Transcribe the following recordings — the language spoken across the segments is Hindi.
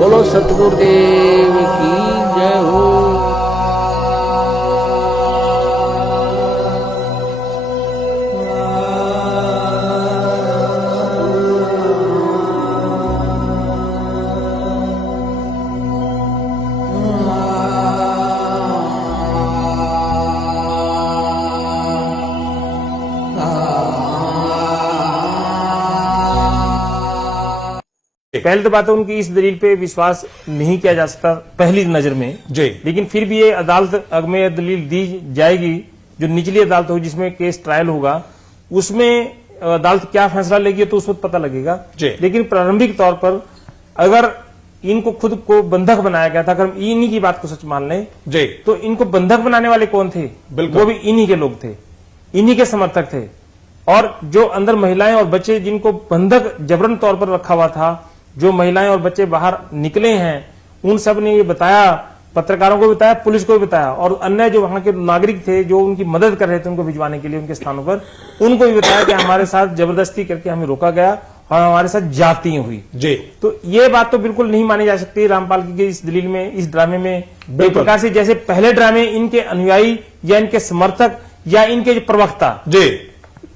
बोलो सतगुरुदेव की जय हो। पहले तो बात है उनकी इस दलील पे विश्वास नहीं किया जा सकता पहली नजर में जी, लेकिन फिर भी ये अदालत में दलील दी जाएगी जो निचली अदालत होगी जिसमें केस ट्रायल होगा, उसमें अदालत क्या फैसला लेगी तो उस वक्त पता लगेगा जी। लेकिन प्रारंभिक तौर पर अगर इनको खुद को बंधक बनाया गया था, अगर हम इन्हीं की बात को सच मान लें जी, तो इनको बंधक बनाने वाले कौन थे? बिल्कुल। वो भी इन्हीं के लोग थे, इन्हीं के समर्थक थे। और जो अंदर महिलाएं और बच्चे जिनको बंधक जबरन तौर पर रखा हुआ था, जो महिलाएं और बच्चे बाहर निकले हैं, उन सब ने ये बताया, पत्रकारों को बताया, पुलिस को भी बताया और अन्य जो वहां के नागरिक थे जो उनकी मदद कर रहे थे उनको भिजवाने के लिए उनके स्थानों पर, उनको भी बताया कि हमारे साथ जबरदस्ती करके हमें रोका गया और हमारे साथ जाती हुई जी। तो ये बात तो बिल्कुल नहीं मानी जा सकती रामपाल की इस दलील में, इस ड्रामे में। एक बिल्कुल। प्रकार से जैसे पहले ड्रामे इनके अनुयायी या इनके समर्थक या इनके जो प्रवक्ता जी,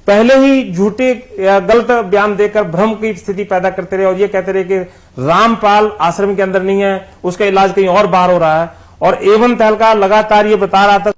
पहले ही झूठे या गलत बयान देकर भ्रम की स्थिति पैदा करते रहे और ये कहते रहे कि रामपाल आश्रम के अंदर नहीं है, उसका इलाज कहीं और बाहर हो रहा है। और एवं तहलका लगातार ये बता रहा था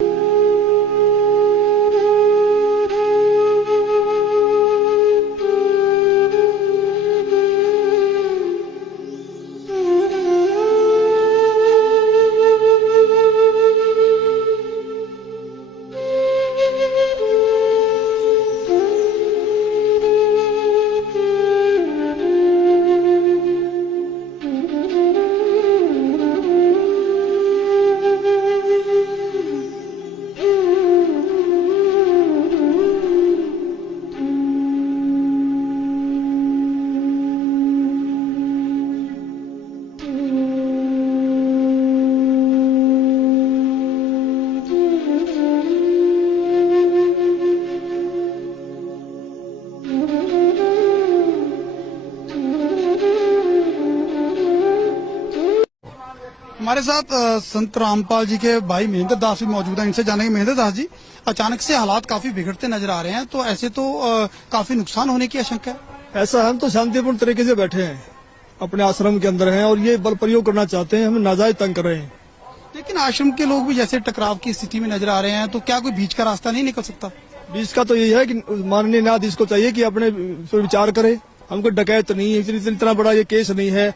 हमारे साथ संत रामपाल जी के भाई महेंद्र दास भी मौजूद हैं। इनसे जानेंगे, महेंद्र दास जी, अचानक से हालात काफी बिगड़ते नजर आ रहे हैं, तो ऐसे तो काफी नुकसान होने की आशंका है। ऐसा हम तो शांतिपूर्ण तरीके से बैठे हैं, अपने आश्रम के अंदर हैं और ये बल प्रयोग करना चाहते हैं, हमें नाजायज तंग कर रहे हैं। लेकिन आश्रम के लोग भी जैसे टकराव की स्थिति में नजर आ रहे हैं, तो क्या कोई बीच का रास्ता नहीं निकल सकता? बीच का तो यही है कि माननीय न्यायाधीश को चाहिए कि अपने पर विचार करे। हमको डकैत नहीं है, इतना बड़ा ये केस नहीं है,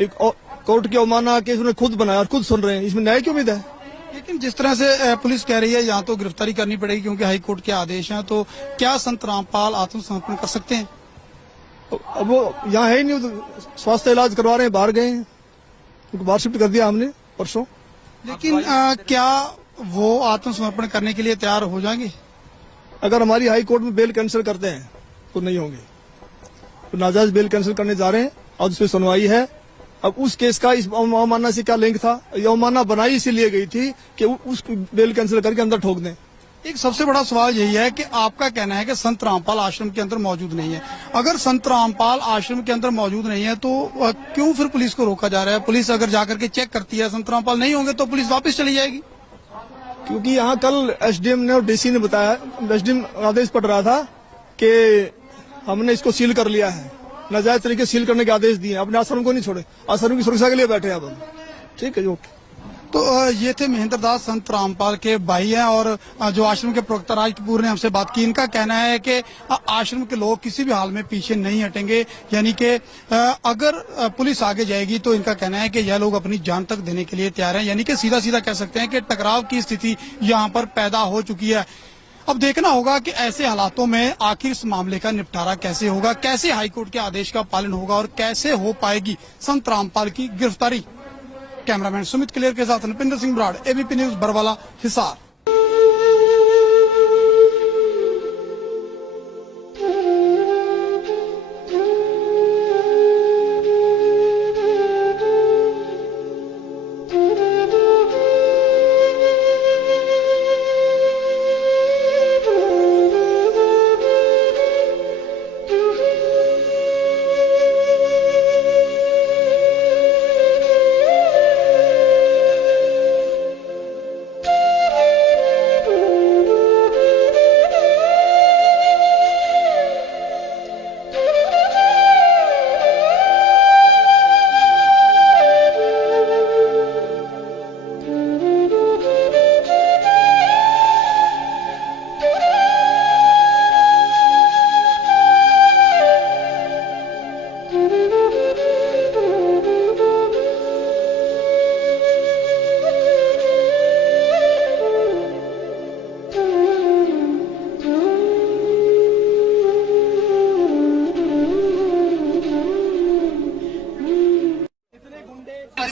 एक कोर्ट की अवमानना केस उन्होंने खुद बनाया और खुद सुन रहे हैं, इसमें न्याय की उम्मीद है। लेकिन जिस तरह से पुलिस कह रही है यहाँ तो गिरफ्तारी करनी पड़ेगी क्योंकि हाई कोर्ट के आदेश हैं, तो क्या संत रामपाल आत्मसमर्पण कर सकते हैं? अब वो यहाँ है ही नहीं, स्वास्थ्य इलाज करवा रहे हैं, बाहर गए हैं, उनको बाहर शिफ्ट कर दिया हमने परसों। लेकिन क्या वो आत्मसमर्पण करने के लिए तैयार हो जाएंगे? अगर हमारी हाई कोर्ट में बेल कैंसिल करते हैं तो नहीं होंगे, तो नाजायज बेल कैंसिल करने जा रहे हैं और उस पर सुनवाई है। अब उस केस का इस अवमानना से क्या लिंक था? ये अवमानना बनाई इसीलिए गई थी कि उस बेल कैंसिल करके अंदर ठोक दें। एक सबसे बड़ा सवाल यही है कि आपका कहना है कि संत रामपाल आश्रम के अंदर मौजूद नहीं है। अगर संत रामपाल आश्रम के अंदर मौजूद नहीं है तो क्यों फिर पुलिस को रोका जा रहा है? पुलिस अगर जाकर के चेक करती है संत रामपाल नहीं होंगे तो पुलिस वापस चली जाएगी। क्योंकि यहाँ कल एसडीएम ने और डीसी ने बताया, एसडीएम आदेश पड़ रहा था कि हमने इसको सील कर लिया है, नाजायज तरीके सील करने के आदेश दिए, अपने आश्रम को नहीं छोड़े, आश्रम की सुरक्षा के लिए बैठे हैं अब हम। ठीक है, ओके। तो ये थे महेंद्र दास, संत रामपाल के भाई हैं और जो आश्रम के प्रवक्ता राज कपूर ने हमसे बात की। इनका कहना है कि आश्रम के लोग किसी भी हाल में पीछे नहीं हटेंगे, यानी कि अगर पुलिस आगे जाएगी तो इनका कहना है कि यह लोग अपनी जान तक देने के लिए तैयार हैं। यानी कि सीधा सीधा कह सकते हैं कि टकराव की स्थिति यहाँ पर पैदा हो चुकी है। अब देखना होगा कि ऐसे हालातों में आखिर इस मामले का निपटारा कैसे होगा, कैसे हाईकोर्ट के आदेश का पालन होगा और कैसे हो पाएगी संत रामपाल की गिरफ्तारी। कैमरामैन सुमित क्लियर के साथ नृपिंदर सिंह ब्राड़, एबीपी न्यूज, बरवाला, हिसार।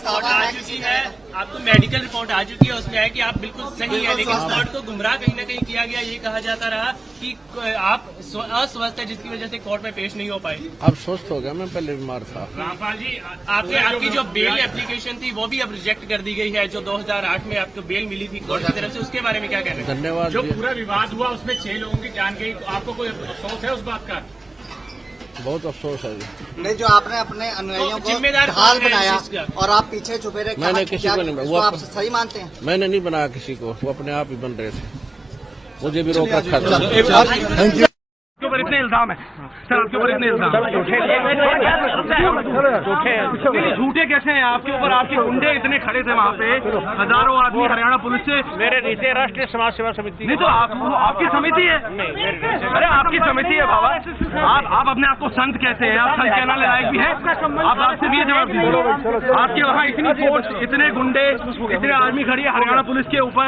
रिपोर्ट आ चुकी है, आपको मेडिकल रिपोर्ट आ चुकी है, उसमें है कि आप बिल्कुल सही है, लेकिन कोर्ट को गुमराह कहीं न कहीं किया गया। ये कहा जाता रहा कि आप अस्वस्थ है, जिसकी वजह से कोर्ट में पेश नहीं हो पाए। अब स्वस्थ हो गया, मैं पहले बीमार था। रामपाल जी, आपकी जो बेल एप्लीकेशन थी वो भी अब रिजेक्ट कर दी गई है, जो 2008 में आपको बेल मिली थी कोर्ट की तरफ से, उसके बारे में क्या कहना है? धन्यवाद। जो पूरा विवाद हुआ उसमें 6 लोगों की जान गई, आपको कोई अफसोस है उस बात का? बहुत अफसोस है जी। नहीं, जो आपने अपने अनुयायियों को जिम्मेदार ढाल कौन है बनाया इस चीज़ का? और आप पीछे छुपे रहे, मैंने किसी को नहीं, वो आप सही मानते हैं? मैंने नहीं बनाया किसी को, वो अपने आप ही बन रहे थे, मुझे भी रोक रखा था। आपके ऊपर इतने इल्जाम है सर, आपके ऊपर इतने इल्जाम झूठे कैसे हैं आपके ऊपर? आपके गुंडे इतने खड़े थे वहाँ पे, हजारों आदमी हरियाणा पुलिस से। मेरे नीचे राष्ट्रीय समाज सेवा समिति। नहीं तो आपकी समिति है? अरे आपकी समिति है बाबा, आप अपने आप को संत कहते हैं, आप संत कहना लायक भी है? आप आपसे भी जवाब दीजिए, आपके वहाँ इतनी फोर्स, इतने गुंडे, इतने आर्मी खड़ी है हरियाणा पुलिस के ऊपर।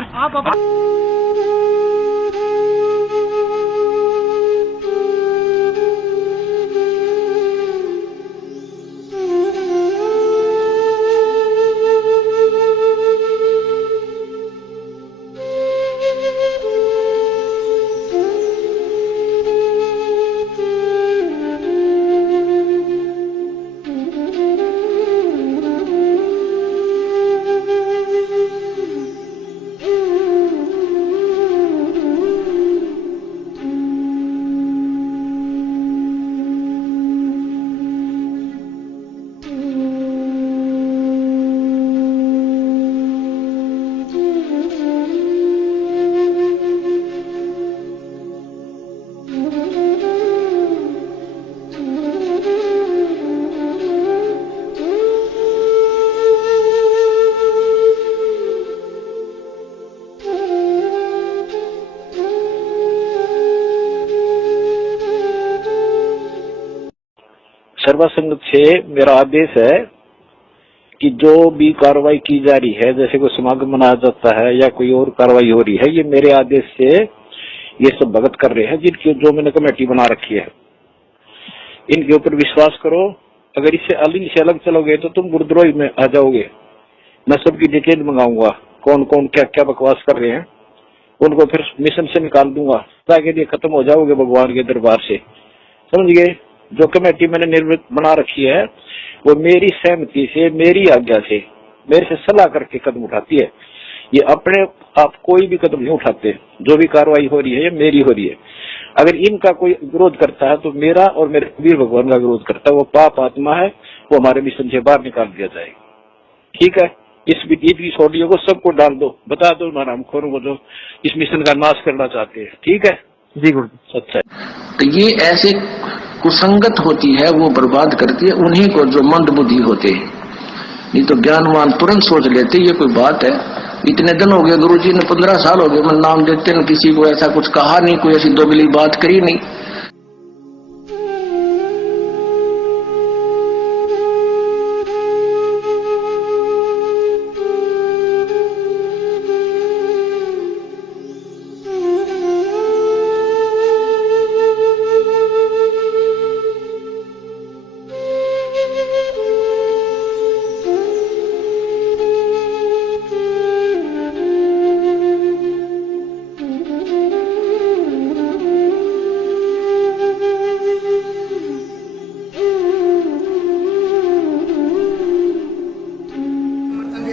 सर्वा संगत से मेरा आदेश है कि जो भी कार्रवाई की जा रही है, जैसे कोई समागम मनाया जाता है या कोई और कार्रवाई हो रही है, ये मेरे आदेश से ये सब भगत कर रहे हैं, जिनकी जो मैंने कमेटी बना रखी है। इनके ऊपर विश्वास करो, अगर इससे अलग चलोगे तो तुम गुरुद्रोही में आ जाओगे। मैं सबकी डिटेल मंगाऊंगा, कौन कौन क्या क्या बकवास कर रहे हैं, उनको फिर मिशन से निकाल दूंगा, ताकि ये खत्म हो जाओगे भगवान के दरबार से, समझ गए। जो कमेटी मैंने निर्मित बना रखी है वो मेरी सहमति से, मेरी आज्ञा से, मेरे से सलाह करके कदम उठाती है। ये अपने आप कोई भी कदम नहीं उठाते। जो भी कार्रवाई हो रही है ये मेरी हो रही है। अगर इनका कोई विरोध करता है तो मेरा और मेरे वीर भगवान का विरोध करता है, वो पाप आत्मा है, वो हमारे मिशन से बाहर निकाल दिया जाएगा। ठीक है, इस वीडियो ऑडियो को सबको डाल दो, बता दो हरामखोरों को जो इस मिशन का नाश करना चाहते हैं। ठीक है जी गुरु, सच्चा है। तो ये ऐसे कुसंगत होती है, वो बर्बाद करती है उन्हीं को जो मंद बुद्धि होते हैं। नहीं तो ज्ञानवान तुरंत सोच लेते ये कोई बात है। इतने दिन हो गए गुरुजी ने, 15 साल हो गए, मैं नाम देते न किसी को ऐसा कुछ कहा नहीं, कोई ऐसी दोगली बात करी नहीं।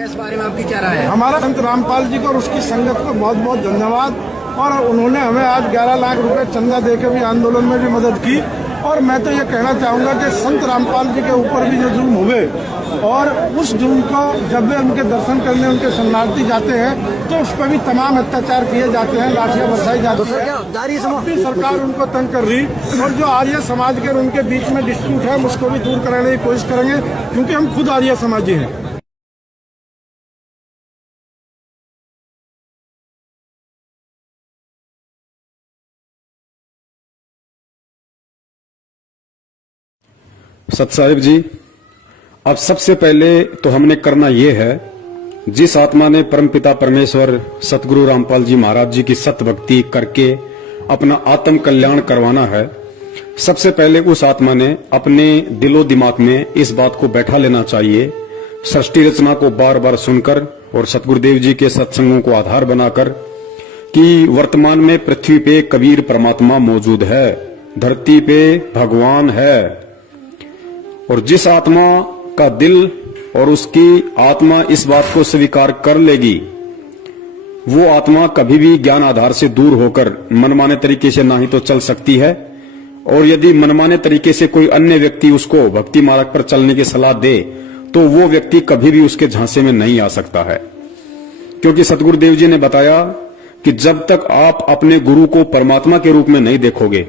इस बारे में आपकी क्या राय है? हमारा संत रामपाल जी को और उसकी संगत को बहुत बहुत धन्यवाद। और उन्होंने हमें आज 11 लाख रुपए चंदा देकर भी आंदोलन में भी मदद की। और मैं तो ये कहना चाहूंगा कि संत रामपाल जी के ऊपर भी जो जुल्म हुए, और उस जुल्म को जब वे उनके दर्शन करने उनके शरणार्थी जाते हैं तो उस पर भी तमाम अत्याचार किए जाते हैं, लाठियां बरसाई जाती है। सरकार उनको तंग कर रही, और जो आर्य समाज के और उनके बीच में डिस्प्यूट है उसको भी दूर कराने की कोशिश करेंगे, क्योंकि हम खुद आर्य समाजी हैं। सत साहिब जी, अब सबसे पहले तो हमने करना ये है, जिस आत्मा ने परमपिता परमेश्वर सतगुरु रामपाल जी महाराज जी की सत भक्ति करके अपना आत्म कल्याण करवाना है, सबसे पहले उस आत्मा ने अपने दिलो दिमाग में इस बात को बैठा लेना चाहिए सृष्टि रचना को बार बार सुनकर और सतगुरुदेव जी के सत्संगों को आधार बनाकर कि वर्तमान में पृथ्वी पे कबीर परमात्मा मौजूद है, धरती पे भगवान है, और जिस आत्मा का दिल और उसकी आत्मा इस बात को स्वीकार कर लेगी, वो आत्मा कभी भी ज्ञान आधार से दूर होकर मनमाने तरीके से ना ही तो चल सकती है, और यदि मनमाने तरीके से कोई अन्य व्यक्ति उसको भक्ति मार्ग पर चलने की सलाह दे तो वो व्यक्ति कभी भी उसके झांसे में नहीं आ सकता है। क्योंकि सतगुरुदेव जी ने बताया कि जब तक आप अपने गुरु को परमात्मा के रूप में नहीं देखोगे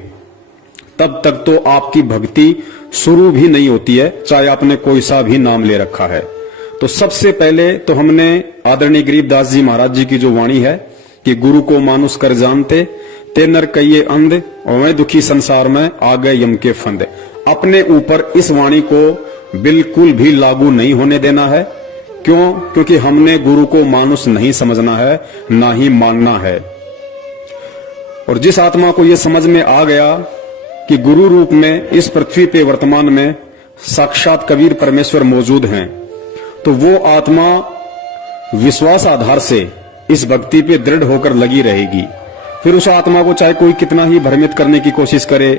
तब तक तो आपकी भक्ति शुरू भी नहीं होती है, चाहे आपने कोई सा भी नाम ले रखा है। तो सबसे पहले तो हमने आदरणीय गरीबदास जी महाराज जी की जो वाणी है कि गुरु को मानुष कर जानते ते नर कहिए अंध और मैं दुखी संसार में आ गए यम के फंद, अपने ऊपर इस वाणी को बिल्कुल भी लागू नहीं होने देना है। क्यों? क्योंकि हमने गुरु को मानुष नहीं समझना है, ना ही मानना है। और जिस आत्मा को यह समझ में आ गया कि गुरु रूप में इस पृथ्वी पे वर्तमान में साक्षात कबीर परमेश्वर मौजूद हैं, तो वो आत्मा विश्वास आधार से इस भक्ति पे दृढ़ होकर लगी रहेगी। फिर उस आत्मा को चाहे कोई कितना ही भ्रमित करने की कोशिश करे,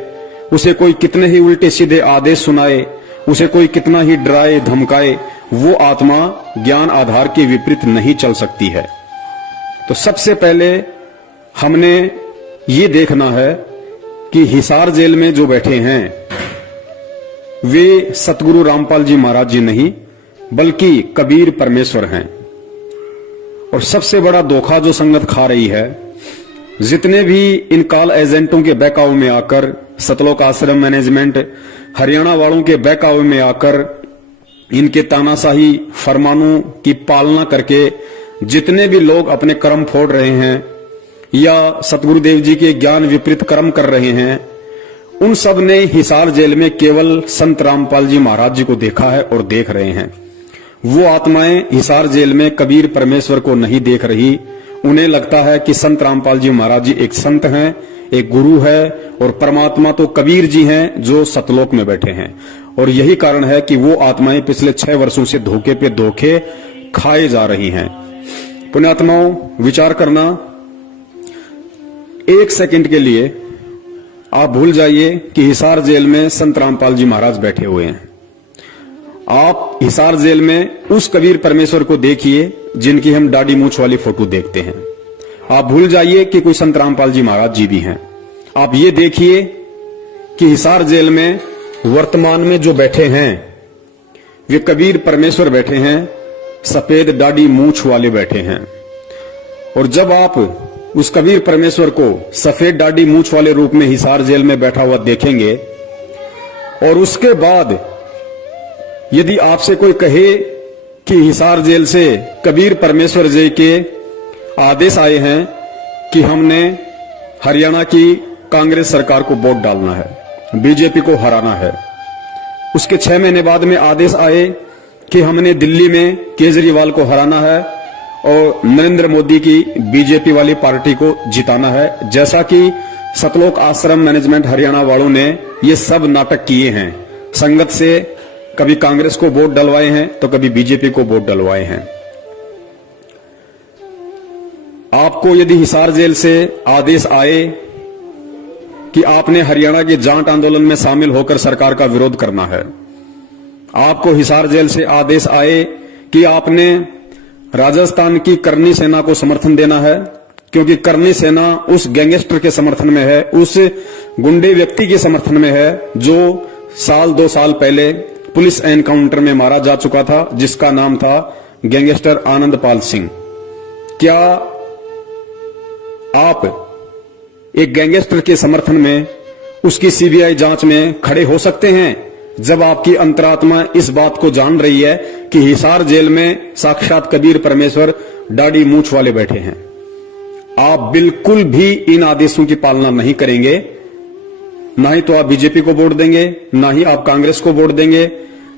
उसे कोई कितने ही उल्टे सीधे आदेश सुनाए, उसे कोई कितना ही डराए धमकाए, वो आत्मा ज्ञान आधार के विपरीत नहीं चल सकती है। तो सबसे पहले हमने ये देखना है कि हिसार जेल में जो बैठे हैं वे सतगुरु रामपाल जी महाराज जी नहीं बल्कि कबीर परमेश्वर हैं। और सबसे बड़ा धोखा जो संगत खा रही है, जितने भी इन काल एजेंटों के बहकाव में आकर, सतलोक आश्रम मैनेजमेंट हरियाणा वालों के बहकाव में आकर, इनके तानाशाही फरमानों की पालना करके जितने भी लोग अपने कर्म फोड़ रहे हैं या सतगुरुदेव जी के ज्ञान विपरीत कर्म कर रहे हैं, उन सब ने हिसार जेल में केवल संत रामपाल जी महाराज जी को देखा है और देख रहे हैं। वो आत्माएं हिसार जेल में कबीर परमेश्वर को नहीं देख रही। उन्हें लगता है कि संत रामपाल जी महाराज जी एक संत हैं, एक गुरु है, और परमात्मा तो कबीर जी हैं जो सतलोक में बैठे हैं। और यही कारण है कि वो आत्माएं पिछले 6 वर्षों से धोखे पे धोखे खाए जा रही हैं। पुण्यात्माओं, विचार करना, 1 सेकंड के लिए आप भूल जाइए कि हिसार जेल में संत रामपाल जी महाराज बैठे हुए हैं। आप हिसार जेल में उस कबीर परमेश्वर को देखिए जिनकी हम दाढ़ी मूंछ वाली फोटो देखते हैं। आप भूल जाइए कि कोई संत रामपाल जी महाराज जी भी हैं। आप ये देखिए कि हिसार जेल में वर्तमान में जो बैठे हैं वे कबीर परमेश्वर बैठे हैं, सफेद दाढ़ी मूंछ वाले बैठे हैं। और जब आप उस कबीर परमेश्वर को सफेद दाढ़ी मूंछ वाले रूप में हिसार जेल में बैठा हुआ देखेंगे, और उसके बाद यदि आपसे कोई कहे कि हिसार जेल से कबीर परमेश्वर जी के आदेश आए हैं कि हमने हरियाणा की कांग्रेस सरकार को वोट डालना है, बीजेपी को हराना है, उसके 6 महीने बाद में आदेश आए कि हमने दिल्ली में केजरीवाल को हराना है और नरेंद्र मोदी की बीजेपी वाली पार्टी को जिताना है, जैसा कि सतलोक आश्रम मैनेजमेंट हरियाणा वालों ने ये सब नाटक किए हैं। संगत से कभी कांग्रेस को वोट डलवाए हैं तो कभी बीजेपी को वोट डलवाए हैं। आपको यदि हिसार जेल से आदेश आए कि आपने हरियाणा के जाट आंदोलन में शामिल होकर सरकार का विरोध करना है, आपको हिसार जेल से आदेश आए कि आपने राजस्थान की करनी सेना को समर्थन देना है, क्योंकि करनी सेना उस गैंगस्टर के समर्थन में है, उस गुंडे व्यक्ति के समर्थन में है जो 2 साल पहले पुलिस एनकाउंटर में मारा जा चुका था, जिसका नाम था गैंगस्टर आनंदपाल सिंह। क्या आप एक गैंगस्टर के समर्थन में उसकी सीबीआई जांच में खड़े हो सकते हैं जब आपकी अंतरात्मा इस बात को जान रही है कि हिसार जेल में साक्षात कबीर परमेश्वर दाढ़ी मूंछ वाले बैठे हैं? आप बिल्कुल भी इन आदेशों की पालना नहीं करेंगे। ना ही तो आप बीजेपी को वोट देंगे, ना ही आप कांग्रेस को वोट देंगे,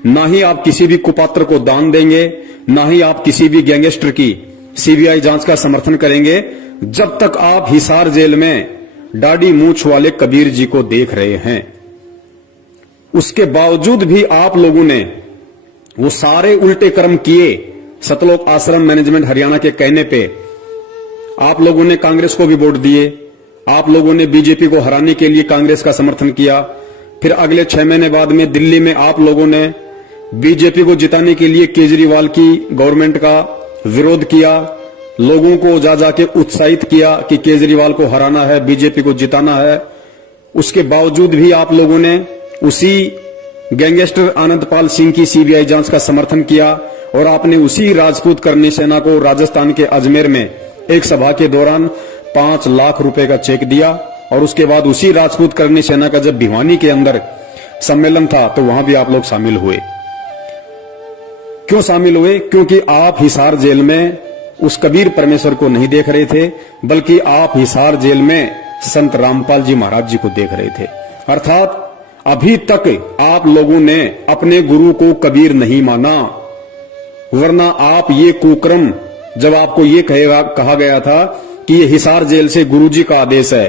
ना ही आप किसी भी कुपात्र को दान देंगे, ना ही आप किसी भी गैंगस्टर की सीबीआई जांच का समर्थन करेंगे, जब तक आप हिसार जेल में दाढ़ी मूंछ वाले कबीर जी को देख रहे हैं। उसके बावजूद भी आप लोगों ने वो सारे उल्टे कर्म किए सतलोक आश्रम मैनेजमेंट हरियाणा के कहने पे। आप लोगों ने कांग्रेस को भी वोट दिए, आप लोगों ने बीजेपी को हराने के लिए कांग्रेस का समर्थन किया। फिर अगले 6 महीने बाद में दिल्ली में आप लोगों ने बीजेपी को जिताने के लिए केजरीवाल की गवर्नमेंट का विरोध किया, लोगों को जा जाके उत्साहित किया कि केजरीवाल को हराना है, बीजेपी को जिताना है। उसके बावजूद भी आप लोगों ने उसी गैंगस्टर आनंदपाल सिंह की सीबीआई जांच का समर्थन किया और आपने उसी राजपूत करनी सेना को राजस्थान के अजमेर में एक सभा के दौरान 5 लाख रुपए का चेक दिया। और उसके बाद उसी राजपूत करनी सेना का जब भिवानी के अंदर सम्मेलन था तो वहां भी आप लोग शामिल हुए। क्यों शामिल हुए? क्योंकि आप हिसार जेल में उस कबीर परमेश्वर को नहीं देख रहे थे, बल्कि आप हिसार जेल में संत रामपाल जी महाराज जी को देख रहे थे। अर्थात अभी तक आप लोगों ने अपने गुरु को कबीर नहीं माना, वरना आप ये कुक्रम, जब आपको ये कहा गया था कि ये हिसार जेल से गुरुजी का आदेश है,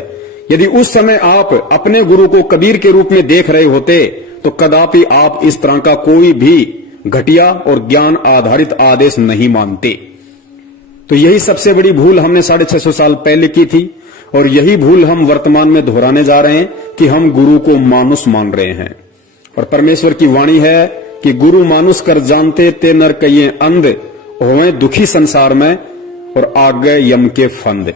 यदि उस समय आप अपने गुरु को कबीर के रूप में देख रहे होते तो कदापि आप इस तरह का कोई भी घटिया और ज्ञान आधारित आदेश नहीं मानते। तो यही सबसे बड़ी भूल हमने 650 साल पहले की थी और यही भूल हम वर्तमान में दोहराने जा रहे हैं कि हम गुरु को मानुष मान रहे हैं। और परमेश्वर की वाणी है कि गुरु मानुष कर जानते ते नर कहिए अंध, होवे दुखी संसार में और आग गए यम के फंद।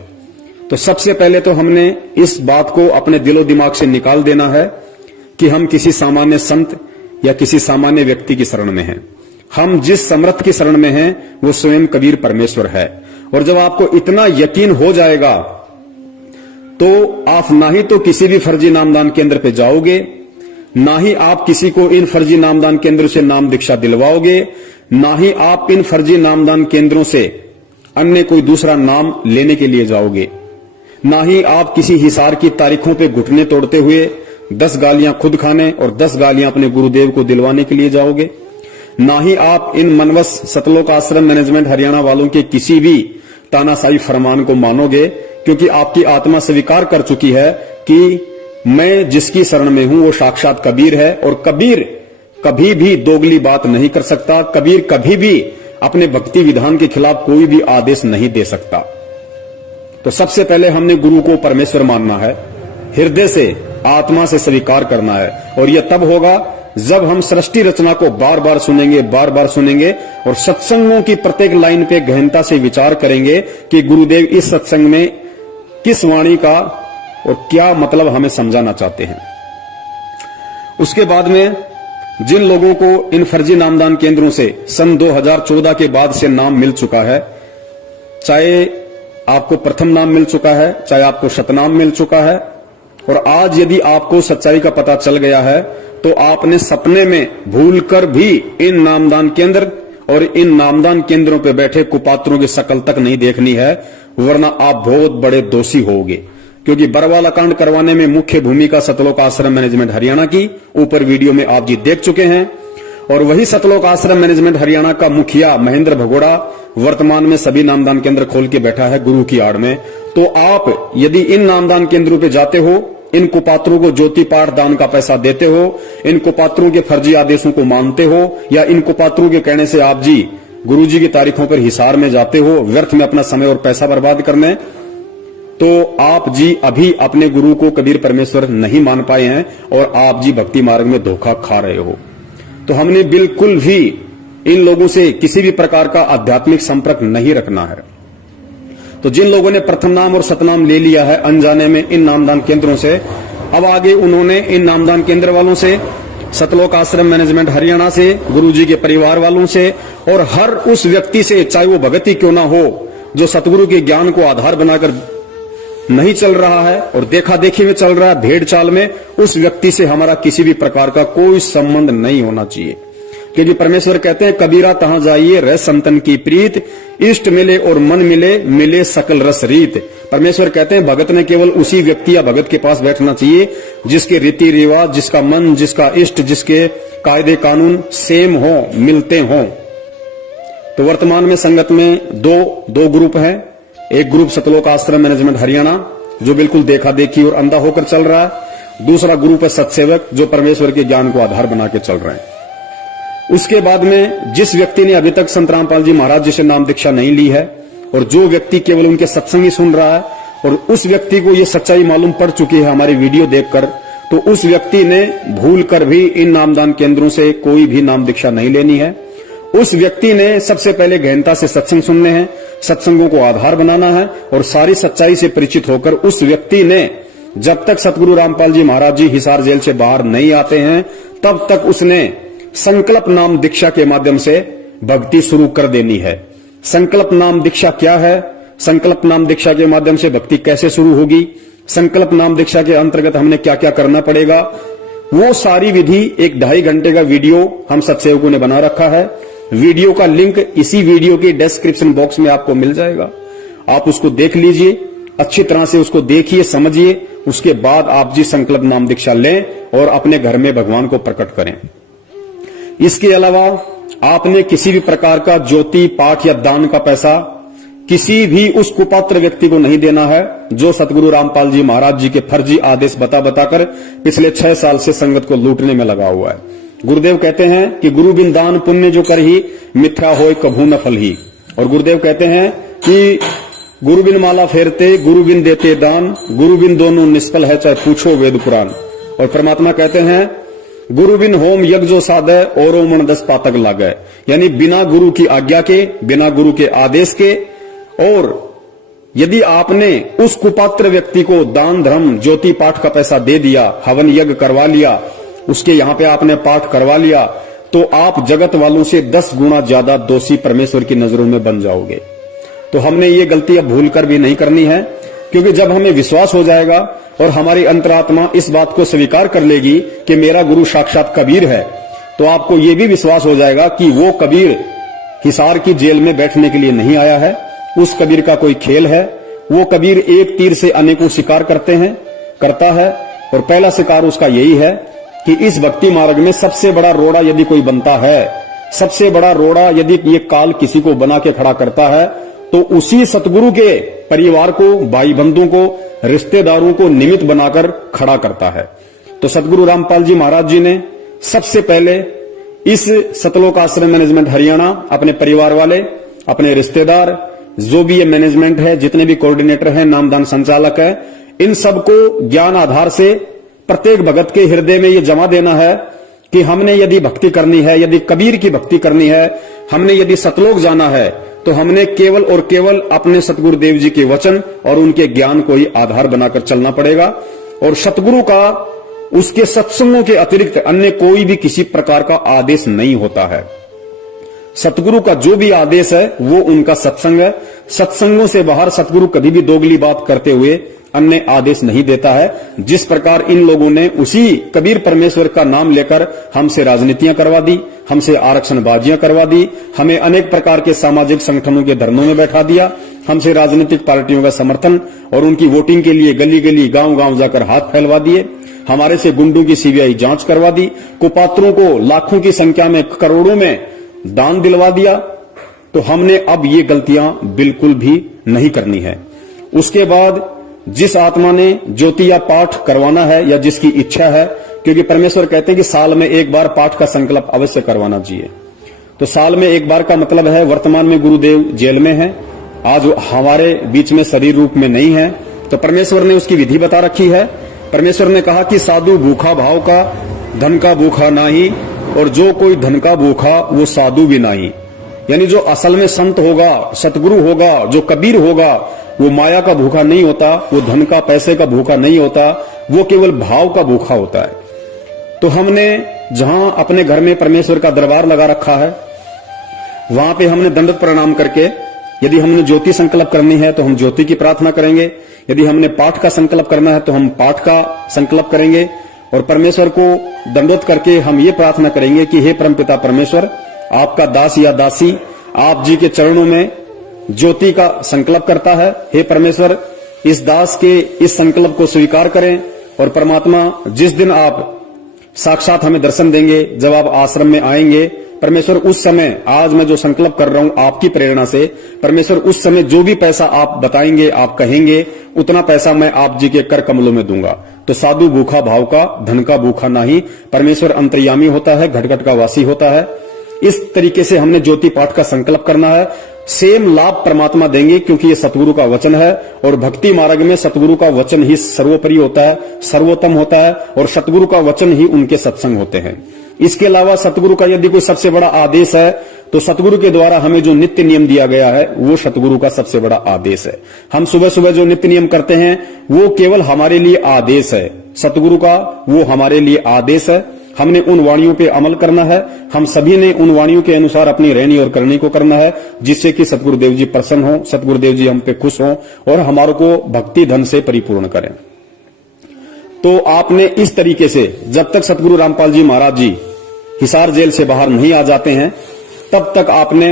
तो सबसे पहले तो हमने इस बात को अपने दिलो दिमाग से निकाल देना है कि हम किसी सामान्य संत या किसी सामान्य व्यक्ति की शरण में हैं। हम जिस समर्थ की शरण में हैं वो स्वयं कबीर परमेश्वर है। और जब आपको इतना यकीन हो जाएगा तो आप ना ही तो किसी भी फर्जी नामदान केंद्र पे जाओगे, ना ही आप किसी को इन फर्जी नामदान केंद्रों से नाम दीक्षा दिलवाओगे, ना ही आप इन फर्जी नामदान केंद्रों से अन्य कोई दूसरा नाम लेने के लिए जाओगे, ना ही आप किसी हिसार की तारीखों पे घुटने तोड़ते हुए 10 गालियां खुद खाने और 10 गालियां अपने गुरुदेव को दिलवाने के लिए जाओगे, ना ही आप इन मनवस सतलोक आश्रम मैनेजमेंट हरियाणा वालों के किसी भी तानाशाही फरमान को मानोगे, क्योंकि आपकी आत्मा स्वीकार कर चुकी है कि मैं जिसकी शरण में हूं वो साक्षात कबीर है। और कबीर कभी भी दोगली बात नहीं कर सकता, कबीर कभी भी अपने भक्ति विधान के खिलाफ कोई भी आदेश नहीं दे सकता। तो सबसे पहले हमने गुरु को परमेश्वर मानना है, हृदय से आत्मा से स्वीकार करना है। और यह तब होगा जब हम सृष्टि रचना को बार बार सुनेंगे और सत्संगों की प्रत्येक लाइन पे गहनता से विचार करेंगे कि गुरुदेव इस सत्संग में किस वाणी का और क्या मतलब हमें समझाना चाहते हैं। उसके बाद में जिन लोगों को इन फर्जी नामदान केंद्रों से सन 2014 के बाद से नाम मिल चुका है, चाहे आपको प्रथम नाम मिल चुका है, चाहे आपको शतनाम मिल चुका है, और आज यदि आपको सच्चाई का पता चल गया है तो आपने सपने में भूलकर भी इन नामदान केंद्र और इन नामदान केंद्रों पे बैठे कुपात्रों की शक्ल तक नहीं देखनी है, वरना आप बहुत बड़े दोषी होगे। क्योंकि बरवाला कांड करवाने में मुख्य भूमिका सतलोक आश्रम मैनेजमेंट हरियाणा की ऊपर वीडियो में आप जी देख चुके हैं। और वही सतलोक आश्रम मैनेजमेंट हरियाणा का मुखिया महेंद्र भगोड़ा वर्तमान में सभी नामदान केंद्र खोल के बैठा है गुरु की आड़ में। तो आप यदि इन नामदान केंद्रों पे जाते हो, इन कुपात्रों को ज्योति पाठ दान का पैसा देते हो, इन कुपात्रों के फर्जी आदेशों को मानते हो, या इन कुपात्रों के कहने से आप जी गुरुजी की तारीखों पर हिसार में जाते हो व्यर्थ में अपना समय और पैसा बर्बाद करने, तो आप जी अभी अपने गुरु को कबीर परमेश्वर नहीं मान पाए हैं और आप जी भक्ति मार्ग में धोखा खा रहे हो। तो हमने बिल्कुल भी इन लोगों से किसी भी प्रकार का आध्यात्मिक संपर्क नहीं रखना है। तो जिन लोगों ने प्रथम नाम और सतनाम ले लिया है अनजाने में इन नामदान केंद्रों से, अब आगे उन्होंने इन नामदान केंद्र वालों से, सतलोक आश्रम मैनेजमेंट हरियाणा से, गुरुजी के परिवार वालों से और हर उस व्यक्ति से, चाहे वो भगत ही क्यों ना हो, जो सतगुरु के ज्ञान को आधार बनाकर नहीं चल रहा है और देखा देखी में चल रहा है, भेड़ चाल में, उस व्यक्ति से हमारा किसी भी प्रकार का कोई संबंध नहीं होना चाहिए। क्योंकि परमेश्वर कहते हैं कबीरा तहां जाइए रह संतन की प्रीत, इष्ट मिले और मन मिले, मिले सकल रस रीत। परमेश्वर कहते हैं भगत ने केवल उसी व्यक्ति या भगत के पास बैठना चाहिए जिसके रीति रिवाज, जिसका मन, जिसका इष्ट, जिसके कायदे कानून सेम हो, मिलते हो। तो वर्तमान में संगत में दो ग्रुप हैं। एक ग्रुप सतलोक आश्रम मैनेजमेंट हरियाणा जो बिल्कुल देखा देखी और अंधा होकर चल रहा है, दूसरा ग्रुप है सत्सेवक जो परमेश्वर के ज्ञान को आधार बना के चल रहे हैं। उसके बाद में जिस व्यक्ति ने अभी तक संत रामपाल जी महाराज जी से नाम दीक्षा नहीं ली है और जो व्यक्ति केवल उनके सत्संग ही सुन रहा है और उस व्यक्ति को ये सच्चाई मालूम पड़ चुकी है हमारी वीडियो देखकर, तो उस व्यक्ति ने भूल कर भी इन नामदान केंद्रों से कोई भी नाम दीक्षा नहीं लेनी है। उस व्यक्ति ने सबसे पहले गहनता से सत्संग सुनने हैं, सत्संगों को आधार बनाना है और सारी सच्चाई से परिचित होकर उस व्यक्ति ने जब तक सतगुरु रामपाल जी महाराज जी हिसार जेल से बाहर नहीं आते हैं तब तक उसने संकल्प नाम दीक्षा के माध्यम से भक्ति शुरू कर देनी है। संकल्प नाम दीक्षा क्या है, संकल्प नाम दीक्षा के माध्यम से भक्ति कैसे शुरू होगी, संकल्प नाम दीक्षा के अंतर्गत हमने क्या क्या करना पड़ेगा, वो सारी विधि एक 2.5 घंटे का वीडियो हम सत्सेवकों ने बना रखा है। वीडियो का लिंक इसी वीडियो के डिस्क्रिप्शन बॉक्स में आपको मिल जाएगा। आप उसको देख लीजिए, अच्छी तरह से उसको देखिए, समझिए, उसके बाद आप जी संकल्प नाम दीक्षा लें और अपने घर में भगवान को प्रकट करें। इसके अलावा आपने किसी भी प्रकार का ज्योति पाठ या दान का पैसा किसी भी उस कुपात्र व्यक्ति को नहीं देना है जो सतगुरु रामपाल जी महाराज जी के फर्जी आदेश बताकर पिछले 6 साल से संगत को लूटने में लगा हुआ है। गुरुदेव कहते हैं कि गुरु बिन दान पुण्य जो कर ही मिथ्या होय कभू न फल ही। और गुरुदेव कहते हैं कि गुरु बिन माला फेरते गुरु बिन देते दान, गुरु बिन दोनों निष्फल है चाहे पूछो वेद पुराण। और परमात्मा कहते हैं गुरु बिन होम यज्ञ जो साधे औरो मन 10 पातक लागे, यानी बिना गुरु की आज्ञा के, बिना गुरु के आदेश के। और यदि आपने उस कुपात्र व्यक्ति को दान धर्म ज्योति पाठ का पैसा दे दिया, हवन यज्ञ करवा लिया, उसके यहां पे आपने पाठ करवा लिया, तो आप जगत वालों से 10 गुना ज्यादा दोषी परमेश्वर की नजरों में बन जाओगे। तो हमने ये गलती अब भूल कर भी नहीं करनी है, क्योंकि जब हमें विश्वास हो जाएगा और हमारी अंतरात्मा इस बात को स्वीकार कर लेगी कि मेरा गुरु साक्षात कबीर है, तो आपको ये भी विश्वास हो जाएगा कि वो कबीर हिसार की जेल में बैठने के लिए नहीं आया है, उस कबीर का कोई खेल है। वो कबीर एक तीर से अनेकों शिकार करता है और पहला शिकार उसका यही है कि इस भक्ति मार्ग में सबसे बड़ा रोड़ा यदि कोई बनता है, सबसे बड़ा रोड़ा यदि ये काल किसी को बना के खड़ा करता है, तो उसी सतगुरु के परिवार को, भाई बंधुओं को, रिश्तेदारों को निमित्त बनाकर खड़ा करता है। तो सतगुरु रामपाल जी महाराज जी ने सबसे पहले इस सतलोक आश्रम मैनेजमेंट हरियाणा अपने परिवार वाले, अपने रिश्तेदार, जो भी ये मैनेजमेंट है, जितने भी कोऑर्डिनेटर हैं, नामदान संचालक है, इन सबको ज्ञान आधार से प्रत्येक भगत के हृदय में ये जमा देना है कि हमने यदि भक्ति करनी है, यदि कबीर की भक्ति करनी है, हमने यदि सतलोक जाना है, तो हमने केवल और केवल अपने सतगुरुदेव जी के वचन और उनके ज्ञान को ही आधार बनाकर चलना पड़ेगा। और सतगुरु का, उसके सत्संगों के अतिरिक्त अन्य कोई भी किसी प्रकार का आदेश नहीं होता है। सतगुरु का जो भी आदेश है वो उनका सत्संग है। सत्संगों से बाहर सतगुरु कभी भी दोगली बात करते हुए अन्य आदेश नहीं देता है। जिस प्रकार इन लोगों ने उसी कबीर परमेश्वर का नाम लेकर हमसे राजनीतियां करवा दी, हमसे आरक्षणबाजियां करवा दी, हमें अनेक प्रकार के सामाजिक संगठनों के धरनों में बैठा दिया, हमसे राजनीतिक पार्टियों का समर्थन और उनकी वोटिंग के लिए गली गली गांव गांव जाकर हाथ फैलवा दिए, हमारे से गुंडों की सीबीआई जांच करवा दी, कुपात्रों को लाखों की संख्या में, करोड़ों में दान दिलवा दिया। तो हमने अब ये गलतियां बिल्कुल भी नहीं करनी है। उसके बाद जिस आत्मा ने ज्योति या पाठ करवाना है या जिसकी इच्छा है, क्योंकि परमेश्वर कहते हैं कि साल में एक बार पाठ का संकल्प अवश्य करवाना चाहिए। तो साल में एक बार का मतलब है, वर्तमान में गुरुदेव जेल में हैं, आज हमारे बीच में शरीर रूप में नहीं है, तो परमेश्वर ने उसकी विधि बता रखी है। परमेश्वर ने कहा कि साधु भूखा भाव का, धन का भूखा नाही, और जो कोई धन का भूखा वो साधु भी नहीं। यानी जो असल में संत होगा, सतगुरु होगा, जो कबीर होगा, वो माया का भूखा नहीं होता, वो धन का पैसे का भूखा नहीं होता, वो केवल भाव का भूखा होता है। तो हमने जहां अपने घर में परमेश्वर का दरबार लगा रखा है, वहां पे हमने दंडवत प्रणाम करके, यदि हमने ज्योति संकल्प करनी है तो हम ज्योति की प्रार्थना करेंगे, यदि हमने पाठ का संकल्प करना है तो हम पाठ का संकल्प करेंगे, और परमेश्वर को दंडवत करके हम ये प्रार्थना करेंगे कि हे परमपिता परमेश्वर, आपका दास या दासी आप जी के चरणों में ज्योति का संकल्प करता है। हे परमेश्वर, इस दास के इस संकल्प को स्वीकार करें, और परमात्मा जिस दिन आप साक्षात हमें दर्शन देंगे, जब आप आश्रम में आएंगे, परमेश्वर उस समय, आज मैं जो संकल्प कर रहा हूं आपकी प्रेरणा से, परमेश्वर उस समय जो भी पैसा आप बताएंगे, आप कहेंगे, उतना पैसा मैं आप जी के कर कमलों में दूंगा। तो साधु भूखा भाव का, धन का भूखा नहीं। परमेश्वर अंतर्यामी होता है, घट घट का वासी होता है। इस तरीके से हमने ज्योति पाठ का संकल्प करना है। सेम लाभ परमात्मा देंगे, क्योंकि ये सतगुरु का वचन है और भक्ति मार्ग में सतगुरु का वचन ही सर्वोपरि होता है, सर्वोत्तम होता है और सतगुरु का वचन ही उनके सत्संग होते हैं। इसके अलावा सतगुरु का यदि कोई सबसे बड़ा आदेश है तो सतगुरु के द्वारा हमें जो नित्य नियम दिया गया है वो सतगुरु का सबसे बड़ा आदेश है। हम सुबह सुबह जो नित्य नियम करते हैं वो केवल हमारे लिए आदेश है, सतगुरु का वो हमारे लिए आदेश है। हमने उन वाणियों पे अमल करना है, हम सभी ने उन वाणियों के अनुसार अपनी रहनी और करनी को करना है, जिससे कि सतगुरुदेव जी प्रसन्न हो, सतगुरुदेव जी हम पे खुश हो और हमारे को भक्ति धन से परिपूर्ण करें। तो आपने इस तरीके से जब तक सतगुरु रामपाल जी महाराज जी हिसार जेल से बाहर नहीं आ जाते हैं तब तक आपने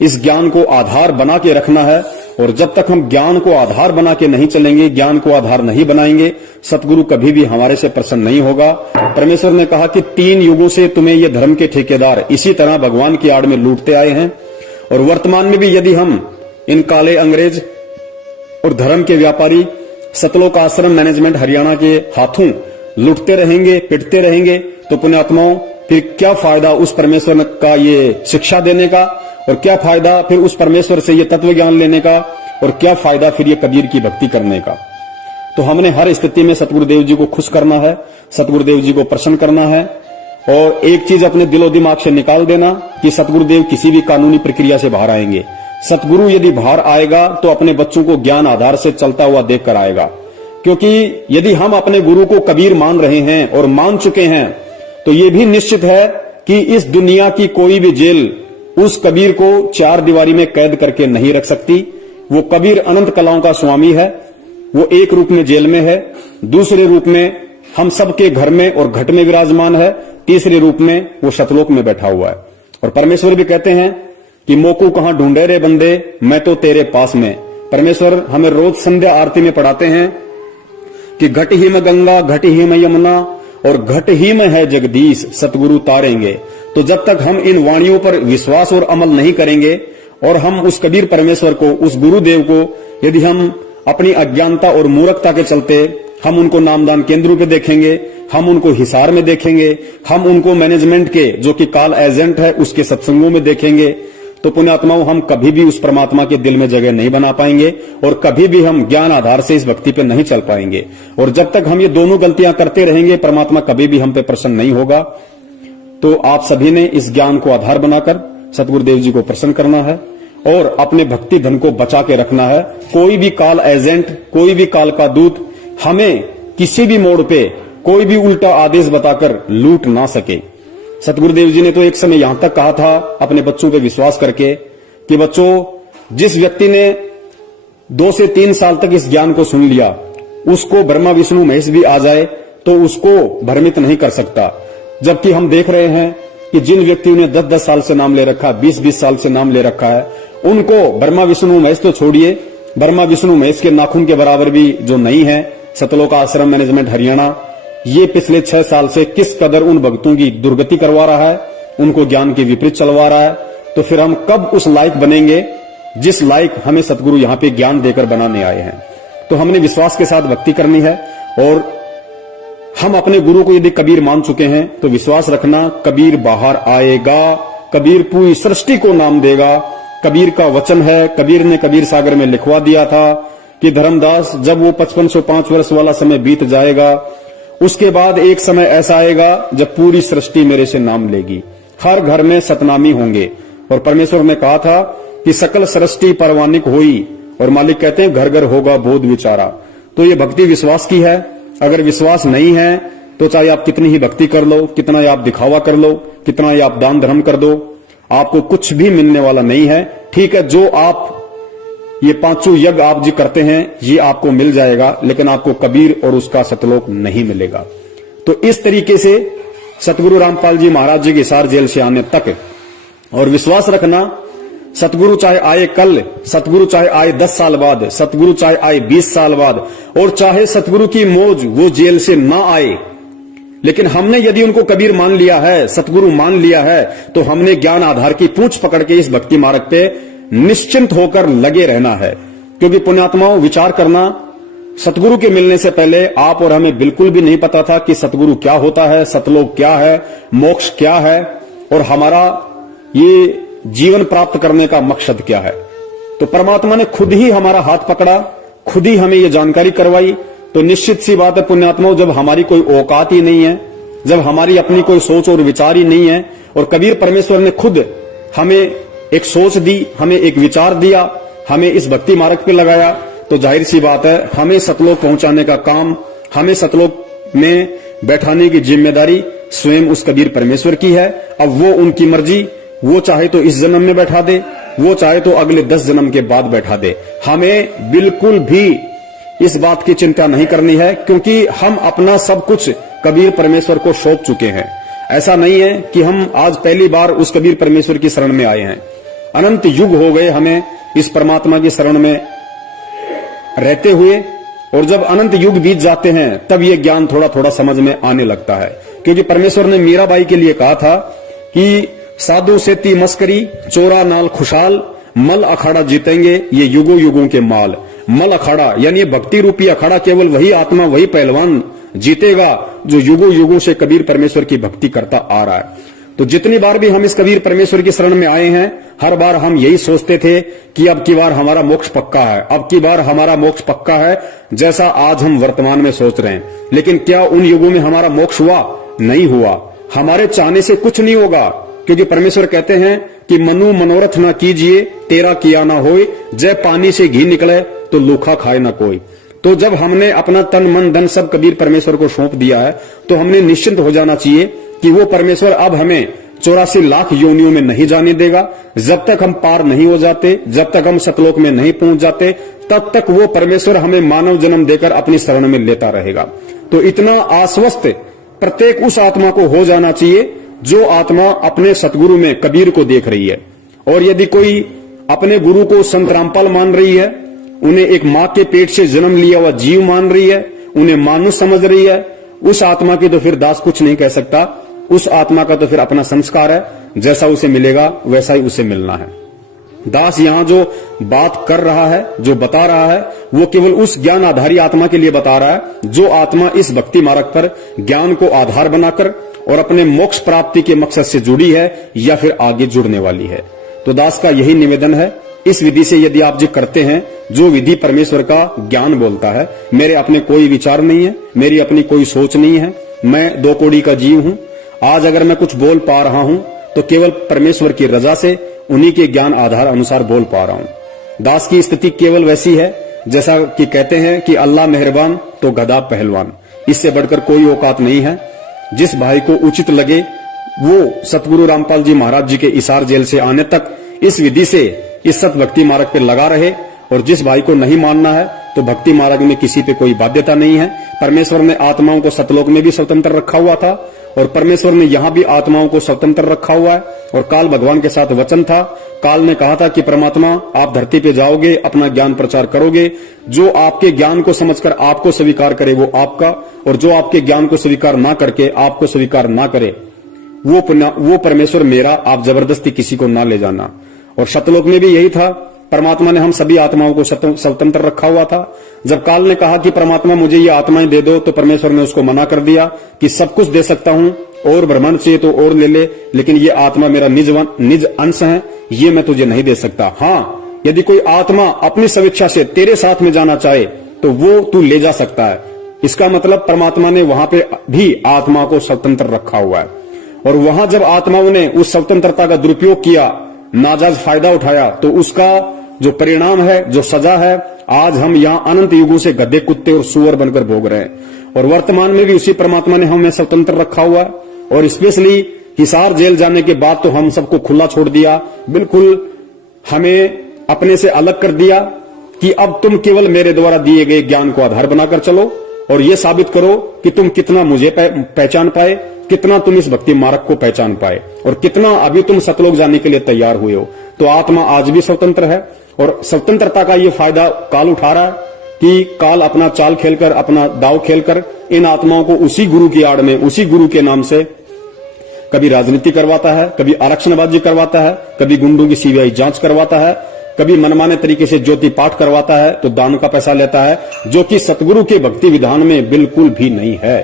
इस ज्ञान को आधार बना के रखना है। और जब तक हम ज्ञान को आधार बना के नहीं चलेंगे, ज्ञान को आधार नहीं बनाएंगे, सतगुरु कभी भी हमारे से प्रसन्न नहीं होगा। परमेश्वर ने कहा कि 3 युगों से तुम्हें ये धर्म के ठेकेदार इसी तरह भगवान की आड़ में लूटते आए हैं और वर्तमान में भी यदि हम इन काले अंग्रेज और धर्म के व्यापारी सतलोक आश्रम मैनेजमेंट हरियाणा के हाथों लूटते रहेंगे, पिटते रहेंगे, तो पुण्यात्माओं फिर क्या फायदा उस परमेश्वर का ये शिक्षा देने का, और क्या फायदा फिर उस परमेश्वर से ये तत्व ज्ञान लेने का, और क्या फायदा फिर ये कबीर की भक्ति करने का। तो हमने हर स्थिति में सतगुरुदेव जी को खुश करना है, सतगुरुदेव जी को प्रसन्न करना है। और एक चीज अपने दिलो दिमाग से निकाल देना कि सतगुरुदेव किसी भी कानूनी प्रक्रिया से बाहर आएंगे। सतगुरु यदि बाहर आएगा तो अपने बच्चों को ज्ञान आधार से चलता हुआ देखकर आएगा, क्योंकि यदि हम अपने गुरु को कबीर मान रहे हैं और मान चुके हैं तो ये भी निश्चित है कि इस दुनिया की कोई भी जेल उस कबीर को 4 दीवारी में कैद करके नहीं रख सकती। वो कबीर अनंत कलाओं का स्वामी है, वो एक रूप में जेल में है, दूसरे रूप में हम सबके घर में और घट में विराजमान है, तीसरे रूप में वो सतलोक में बैठा हुआ है। और परमेश्वर भी कहते हैं कि मोकू कहां ढूंढे रे बंदे, मैं तो तेरे पास में। परमेश्वर हमें रोज संध्या आरती में पढ़ाते हैं कि घट ही में गंगा, घट ही में यमुना और घट ही में है जगदीश, सतगुरु तारेंगे। तो जब तक हम इन वाणियों पर विश्वास और अमल नहीं करेंगे और हम उस कबीर परमेश्वर को, उस गुरुदेव को यदि हम अपनी अज्ञानता और मूर्खता के चलते हम उनको नामदान केंद्रों पे देखेंगे, हम उनको हिसार में देखेंगे, हम उनको मैनेजमेंट के जो कि काल एजेंट है उसके सत्संगों में देखेंगे, तो पुण्यात्माओं हम कभी भी उस परमात्मा के दिल में जगह नहीं बना पाएंगे और कभी भी हम ज्ञान आधार से इस भक्ति पे नहीं चल पाएंगे। और जब तक हम ये दोनों गलतियां करते रहेंगे परमात्मा कभी भी हम पे प्रसन्न नहीं होगा। तो आप सभी ने इस ज्ञान को आधार बनाकर सतगुरुदेव जी को प्रसन्न करना है और अपने भक्ति धन को बचा के रखना है। कोई भी काल एजेंट, कोई भी काल का दूत हमें किसी भी मोड़ पे कोई भी उल्टा आदेश बताकर लूट ना सके। सतगुरुदेव जी ने तो एक समय यहां तक कहा था अपने बच्चों पे विश्वास करके कि बच्चों, जिस व्यक्ति ने 2 से 3 साल तक इस ज्ञान को सुन लिया उसको ब्रह्मा विष्णु महेश भी आ जाए तो उसको भ्रमित नहीं कर सकता। जबकि हम देख रहे हैं कि जिन व्यक्तियों ने 10-10 साल से नाम ले रखा, 20-20 साल से नाम ले रखा है, उनको ब्रह्मा विष्णु महेश तो छोड़िए, ब्रह्मा विष्णु महेश के नाखून के बराबर भी जो नहीं है सतलोक आश्रम मैनेजमेंट हरियाणा, ये पिछले 6 साल से किस कदर उन भक्तों की दुर्गति करवा रहा है, उनको ज्ञान के विपरीत चलवा रहा है। तो फिर हम कब उस लायक बनेंगे जिस लायक हमें सतगुरु यहां पे ज्ञान देकर बनाने आए हैं। तो हमने विश्वास के साथ भक्ति करनी है और हम अपने गुरु को यदि कबीर मान चुके हैं तो विश्वास रखना कबीर बाहर आएगा, कबीर पूरी सृष्टि को नाम देगा। कबीर का वचन है, कबीर ने कबीर सागर में लिखवा दिया था कि धर्मदास जब वो 5505 वर्ष वाला समय बीत जाएगा उसके बाद एक समय ऐसा आएगा जब पूरी सृष्टि मेरे से नाम लेगी, हर घर में सतनामी होंगे। और परमेश्वर ने कहा था कि सकल सृष्टि परवानिक होई, और मालिक कहते हैं घर घर होगा बोध विचारा। तो ये भक्ति विश्वास की है। अगर विश्वास नहीं है तो चाहे आप कितनी ही भक्ति कर लो, कितना ही आप दिखावा कर लो, कितना ही आप दान धर्म कर दो, आपको कुछ भी मिलने वाला नहीं है। ठीक है, जो आप ये 5 यज्ञ आप जी करते हैं ये आपको मिल जाएगा, लेकिन आपको कबीर और उसका सतलोक नहीं मिलेगा। तो इस तरीके से सतगुरु रामपाल जी महाराज जी के हिसार जेल से आने तक, और विश्वास रखना सतगुरु चाहे आए कल, सतगुरु चाहे आए 10 साल बाद, सतगुरु चाहे आए 20 साल बाद, और चाहे सतगुरु की मौज वो जेल से ना आए, लेकिन हमने यदि उनको कबीर मान लिया है, सतगुरु मान लिया है, तो हमने ज्ञान आधार की पूंछ पकड़ के इस भक्ति मार्ग पे निश्चिंत होकर लगे रहना है। क्योंकि पुण्यात्माओं, विचार करना, सतगुरु के मिलने से पहले आप और हमें बिल्कुल भी नहीं पता था कि सतगुरु क्या होता है, सतलोक क्या है, मोक्ष क्या है, और हमारा ये जीवन प्राप्त करने का मकसद क्या है। तो परमात्मा ने खुद ही हमारा हाथ पकड़ा, खुद ही हमें ये जानकारी करवाई। तो निश्चित सी बात है पुण्यात्माओं, जब हमारी कोई औकात ही नहीं है, जब हमारी अपनी कोई सोच और विचार ही नहीं है, और कबीर परमेश्वर ने खुद हमें एक सोच दी, हमें एक विचार दिया, हमें इस भक्ति मार्ग पे लगाया, तो जाहिर सी बात है हमें सतलोक पहुंचाने का काम, हमें सतलोक में बैठाने की जिम्मेदारी स्वयं उस कबीर परमेश्वर की है। अब वो उनकी मर्जी, वो चाहे तो इस जन्म में बैठा दे, वो चाहे तो अगले 10 जन्म के बाद बैठा दे। हमें बिल्कुल भी इस बात की चिंता नहीं करनी है, क्योंकि हम अपना सब कुछ कबीर परमेश्वर को सौंप चुके हैं। ऐसा नहीं है कि हम आज पहली बार उस कबीर परमेश्वर की शरण में आए हैं। अनंत युग हो गए हमें इस परमात्मा की शरण में रहते हुए, और जब अनंत युग बीत जाते हैं तब ये ज्ञान थोड़ा थोड़ा समझ में आने लगता है। क्योंकि परमेश्वर ने मीराबाई के लिए कहा था कि साधु सेती मस्करी, चोरा नाल खुशहाल, मल अखाड़ा जीतेंगे ये युगों युगों के माल। मल अखाड़ा यानी भक्ति रूपी अखाड़ा केवल वही आत्मा, वही पहलवान जीतेगा जो युगों युगों से कबीर परमेश्वर की भक्ति करता आ रहा है। तो जितनी बार भी हम इस कबीर परमेश्वर की शरण में आए हैं, हर बार हम यही सोचते थे कि अब की बार हमारा मोक्ष पक्का है, अब की बार हमारा मोक्ष पक्का है, जैसा आज हम वर्तमान में सोच रहे हैं। लेकिन क्या उन युगों में हमारा मोक्ष हुआ? नहीं हुआ। हमारे चाहने से कुछ नहीं होगा, क्योंकि परमेश्वर कहते हैं कि मनु मनोरथ ना कीजिए, तेरा किया ना होए, जय पानी से घी निकले तो लूखा खाए ना कोई। तो जब हमने अपना तन मन धन सब कबीर परमेश्वर को सौंप दिया है, तो हमने निश्चिंत हो जाना चाहिए कि वो परमेश्वर अब हमें 84 लाख योनियों में नहीं जाने देगा। जब तक हम पार नहीं हो जाते, जब तक हम सतलोक में नहीं पहुंच जाते, तब तक वो परमेश्वर हमें मानव जन्म देकर अपनी शरण में लेता रहेगा। तो इतना आश्वस्त प्रत्येक उस आत्मा को हो जाना चाहिए जो आत्मा अपने सतगुरु में कबीर को देख रही है। और यदि कोई अपने गुरु को संत रामपाल मान रही है, उन्हें एक मां के पेट से जन्म लिया हुआ जीव मान रही है, उन्हें मानुष समझ रही है, उस आत्मा की तो फिर दास कुछ नहीं कह सकता। उस आत्मा का तो फिर अपना संस्कार है, जैसा उसे मिलेगा वैसा ही उसे मिलना है। दास यहां जो बात कर रहा है, जो बता रहा है, वो केवल उस ज्ञान आधारी आत्मा के लिए बता रहा है जो आत्मा इस भक्ति मार्ग पर ज्ञान को आधार बनाकर और अपने मोक्ष प्राप्ति के मकसद से जुड़ी है या फिर आगे जुड़ने वाली है। तो दास का यही निवेदन है, इस विधि से यदि आप जो करते हैं, जो विधि परमेश्वर का ज्ञान बोलता है, मेरे अपने कोई विचार नहीं है, मेरी अपनी कोई सोच नहीं है, मैं 2 कौड़ी का जीव हूं। आज अगर मैं कुछ बोल पा रहा हूं तो केवल परमेश्वर की रजा से, उन्हीं के ज्ञान आधार अनुसार बोल पा रहा हूं। दास की स्थिति केवल वैसी है जैसा कि कहते हैं कि अल्लाह मेहरबान तो गधा पहलवान, इससे बढ़कर कोई औकात नहीं है। जिस भाई को उचित लगे वो सतगुरु रामपाल जी महाराज जी के इसार जेल से आने तक इस विधि से इस सत भक्ति मार्ग पर लगा रहे, और जिस भाई को नहीं मानना है तो भक्ति मार्ग में किसी पे कोई बाध्यता नहीं है। परमेश्वर ने आत्माओं को सतलोक में भी स्वतंत्र रखा हुआ था, और परमेश्वर ने यहां भी आत्माओं को स्वतंत्र रखा हुआ है। और काल भगवान के साथ वचन था, काल ने कहा था कि परमात्मा आप धरती पे जाओगे, अपना ज्ञान प्रचार करोगे, जो आपके ज्ञान को समझकर आपको स्वीकार करे वो आपका, और जो आपके ज्ञान को स्वीकार ना करके आपको स्वीकार ना करे वो परमेश्वर मेरा, आप जबरदस्ती किसी को ना ले जाना। और सतलोक में भी यही था, परमात्मा ने हम सभी आत्माओं को स्वतंत्र रखा हुआ था। जब काल ने कहा कि परमात्मा मुझे ये आत्माएं दे दो, तो परमेश्वर ने उसको मना कर दिया कि सब कुछ दे सकता हूं, और ब्रह्मांड चाहिए तो और ले ले, लेकिन ये आत्मा मेरा निज अंश है, ये मैं तुझे नहीं दे सकता। हाँ, यदि कोई आत्मा अपनी स्वेच्छा से तेरे साथ में जाना चाहे तो वो तू ले जा सकता है। इसका मतलब परमात्मा ने वहां पे भी आत्मा को स्वतंत्र रखा हुआ है। और वहां जब आत्माओं ने उस स्वतंत्रता का दुरुपयोग किया, नाजायज फायदा उठाया, तो उसका जो परिणाम है, जो सजा है, आज हम यहां अनंत युगों से गधे, कुत्ते और सुअर बनकर भोग रहे हैं। और वर्तमान में भी उसी परमात्मा ने हमें स्वतंत्र रखा हुआ है। और स्पेशली हिसार जेल जाने के बाद तो हम सबको खुला छोड़ दिया, बिल्कुल हमें अपने से अलग कर दिया कि अब तुम केवल मेरे द्वारा दिए गए ज्ञान को आधार बनाकर चलो, और ये साबित करो कि तुम कितना मुझे पहचान पाए, कितना तुम इस भक्ति मार्ग को पहचान पाए, और कितना अभी तुम सतलोक जाने के लिए तैयार हुए हो। तो आत्मा आज भी स्वतंत्र है, और स्वतंत्रता का ये फायदा काल उठा रहा है कि काल अपना चाल खेलकर, अपना दाव खेलकर इन आत्माओं को उसी गुरु की आड़ में, उसी गुरु के नाम से कभी राजनीति करवाता है, कभी आरक्षणबाजी करवाता है, कभी गुंडों की सीबीआई जांच करवाता है, कभी मनमाने तरीके से ज्योति पाठ करवाता है, तो दान का पैसा लेता है, जो कि सतगुरु के भक्ति विधान में बिल्कुल भी नहीं है।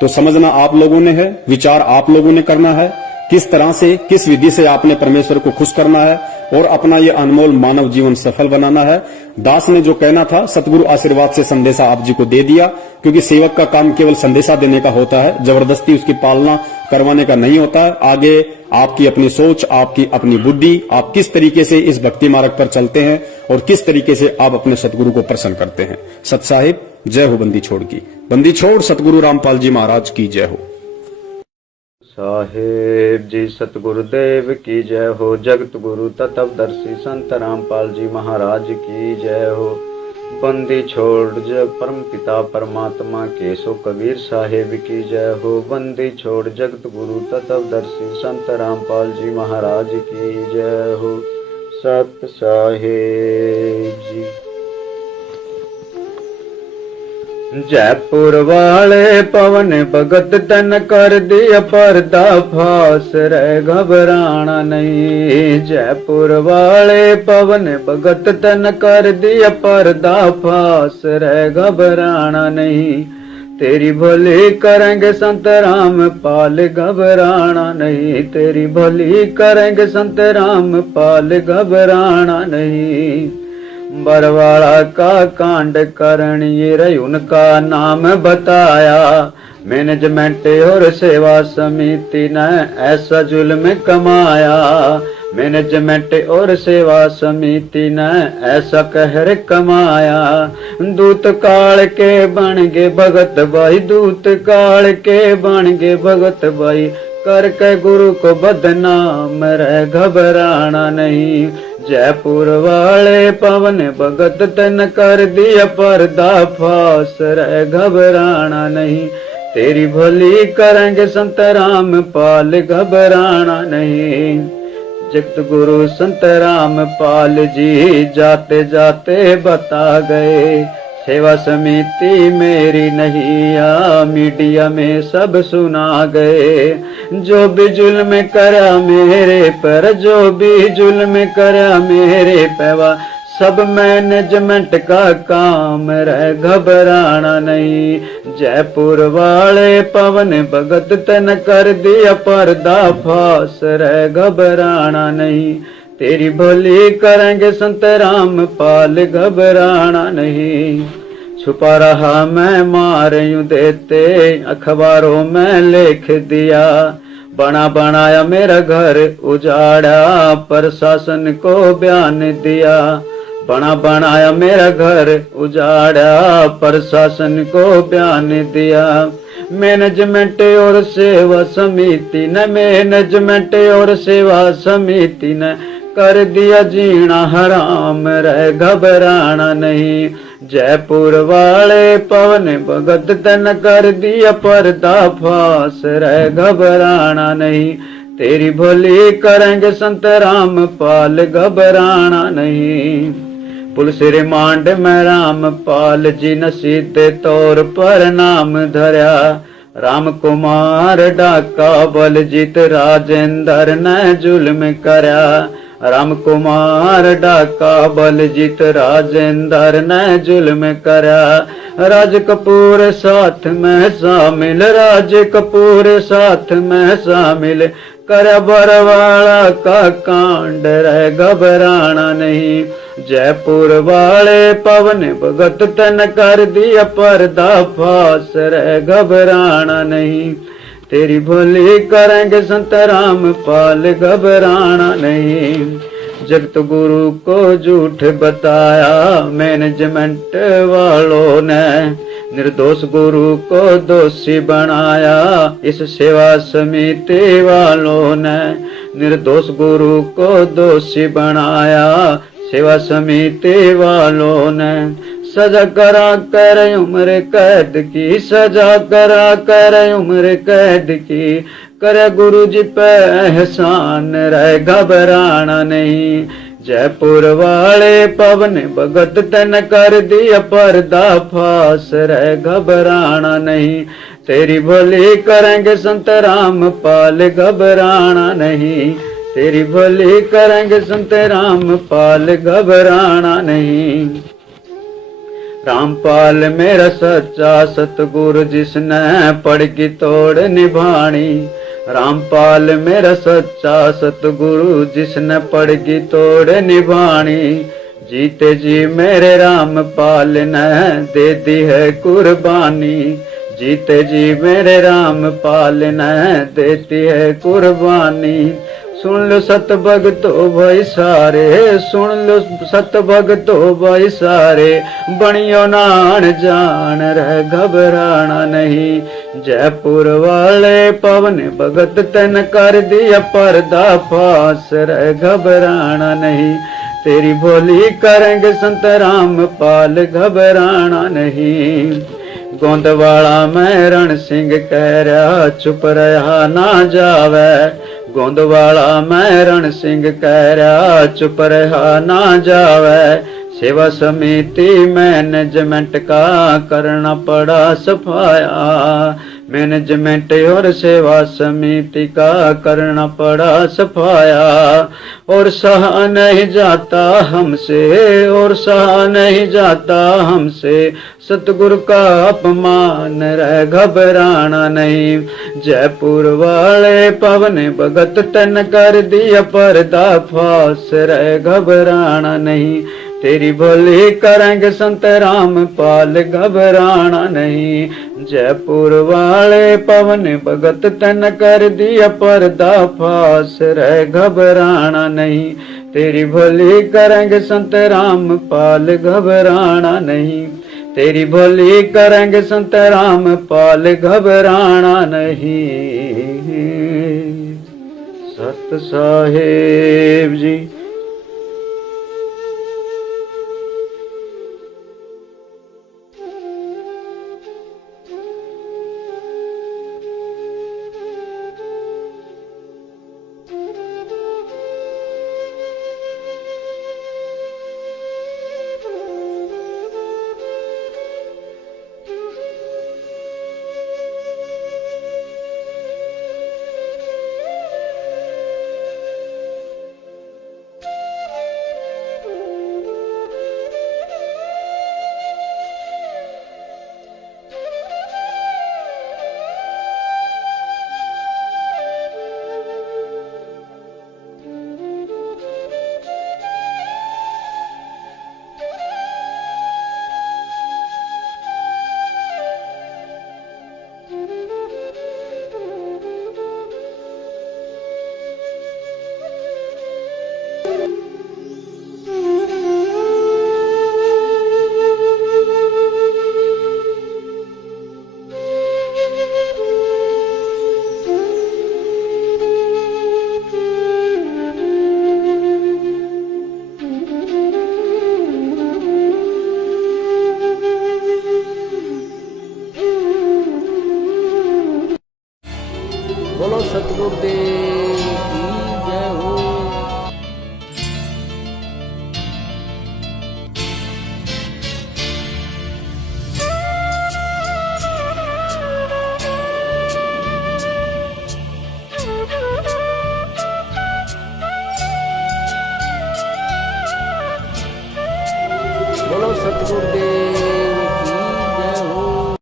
तो समझना आप लोगों ने है, विचार आप लोगों ने करना है किस तरह से, किस विधि से आपने परमेश्वर को खुश करना है और अपना ये अनमोल मानव जीवन सफल बनाना है। दास ने जो कहना था सतगुरु आशीर्वाद से संदेशा आप जी को दे दिया, क्योंकि सेवक का काम केवल संदेशा देने का होता है, जबरदस्ती उसकी पालना करवाने का नहीं होता है। आगे आपकी अपनी सोच, आपकी अपनी बुद्धि, आप किस तरीके से इस भक्ति मार्ग पर चलते हैं और किस तरीके से आप अपने सतगुरु को प्रसन्न करते हैं। सत साहिब जय हो बंदी छोड़ की। बंदी छोड़ सतगुरु रामपाल जी महाराज की जय हो। साहेब जी सतगुरुदेव की जय हो। जगत गुरु तत्वदर्शी संत रामपाल जी महाराज की जय हो। बंदी छोड़ जय परम पिता परमात्मा केशव कबीर साहेब की जय हो। बंदी छोड़ जगत गुरु तत्वदर्शी संत रामपाल जी महाराज की जय हो। सत साहेब जी। जयपुर वाले पवन भगत तन कर दिया पर्दा फास रे घबराना नहीं। जयपुर वाले पवन भगत तन कर दिया पर्दा फास रे घबराना नहीं। तेरी भली करेंगे संत राम पाल घबराना नहीं। तेरी भली करेंगे संत राम पाल घबराना नहीं। बरवाड़ा का कांड करण ये रही उनका नाम बताया। मैनेजमेंट और सेवा समिति ने ऐसा जुल्म कमाया। मैनेजमेंट और सेवा समिति ने ऐसा कहर कमाया। दूत काल के बन गए भगत भाई। दूत काल के बन गए भगत भाई। करके गुरु को बदनाम रे घबराना नहीं। जयपुर वाले पवन भगत तन कर दिया पर्दा फास रे घबराना नहीं। तेरी भली करेंगे संत राम पाल घबराना नहीं। जगत गुरु संत राम पाल जी जाते जाते बता गए। सेवा समिति मेरी नहीं आ मीडिया में सब सुना गए। जो भी जुल्म करा मेरे पर, जो भी जुल्म करा मेरे पैवा, सब मैनेजमेंट का काम रे घबराना नहीं। जयपुर वाले पवन भगत तन कर दिया पर्दा फास रे घबराना नहीं। तेरी भली करेंगे संत राम पाल घबराना नहीं। छुपा रहा मैं मार यूं देते अखबारों में लिख दिया। बना बनाया मेरा घर उजाड़ा प्रशासन को बयान दिया। बना बनाया मेरा घर उजाड़ा प्रशासन को बयान दिया। मैनेजमेंट और सेवा समिति ने, मैनेजमेंट और सेवा समिति ने कर दिया जीना हराम रे घबराना नहीं। जयपुर वाले पवन भगत तन कर दिया पर्दा फास रे घबराना नहीं। तेरी भली करेंगे संत राम पाल घबराना नहीं। पुलिस रिमांड में राम पाल जी ने सीधे तौर पर नाम धरा। राम कुमार डाका बलजीत राजेंद्र ने जुल्म करा। राम कुमार डाका बलजीत राजेंद्र ने जुल्म करा। राज कपूर साथ में शामिल, राज कपूर साथ में शामिल कर बरवाड़ा का कांड रे घबराना नहीं। जयपुर वाले पवन भगत तन कर दिया पर्दा फास रे घबराना नहीं। तेरी भली करेंगे संत राम पाल घबराना नहीं। जगत गुरु को झूठ बताया मैनेजमेंट वालों ने। निर्दोष गुरु को दोषी बनाया इस सेवा समिति वालों ने। निर्दोष गुरु को दोषी बनाया सेवा समिति वालों ने। सजा करा कर उम्र कैद की, सजा करा कर उम्र कैद की। करे गुरु जी पे एहसान रहे घबराना नहीं। जयपुर वाले पवन भगत तन कर दिया पर्दा फास रहे घबराना नहीं। तेरी भली करेंगे संत राम पाल घबराना नहीं। तेरी भली करेंगे संत राम पाल घबराना नहीं। रामपाल मेरा सच्चा सतगुरु जिसने पड़ की तोड़ निभानी। रामपाल मेरा सच्चा सतगुरु, जिसने पड़गी तोड़ निभानी। जीते जी मेरे रामपाल ने दे दी है कुर्बानी। जीते जी मेरे रामपाल ने देती है कुर्बानी। सुन लो सत भगतो भाई सारे, सुन लो सत भगतो भाई सारे, बनियो नान जान रह घबराना नहीं। जयपुर वाले पवन भगत तन कर दिया पर्दा फास, रह घबराना नहीं। तेरी भोली करेंगे संत रामपाल, घबराना नहीं। गोंदवाला में रण सिंह कह रहा चुप रहा ना जावे। गोंदवाला में रण सिंह कह रहा चुप रहा ना जावे। सेवा समिति मैनेजमेंट का करना पड़ा सफाया। मैनेजमेंट और सेवा समिति का करना पड़ा सफाया। और सहा नहीं जाता हमसे, और सहा नहीं जाता हमसे सतगुरु का अपमान, रह घबराना नहीं। जयपुर वाले पवन भगत तन कर दिया पर्दा फास, रह घबराना नहीं। तेरी भोली करेंगे संत रामपाल, घबराना नहीं। जयपुर वाले पवन भगत तन कर दिया पर्दा फास, रह घबराना नहीं। तेरी भोली करेंगे संत रामपाल, घबराना नहीं। तेरी भोली करेंगे संत रामपाल, घबराना नहीं। सत साहेब जी। बोलो सतगुरुदेव की जय हो। बोलो सतगुरुदेव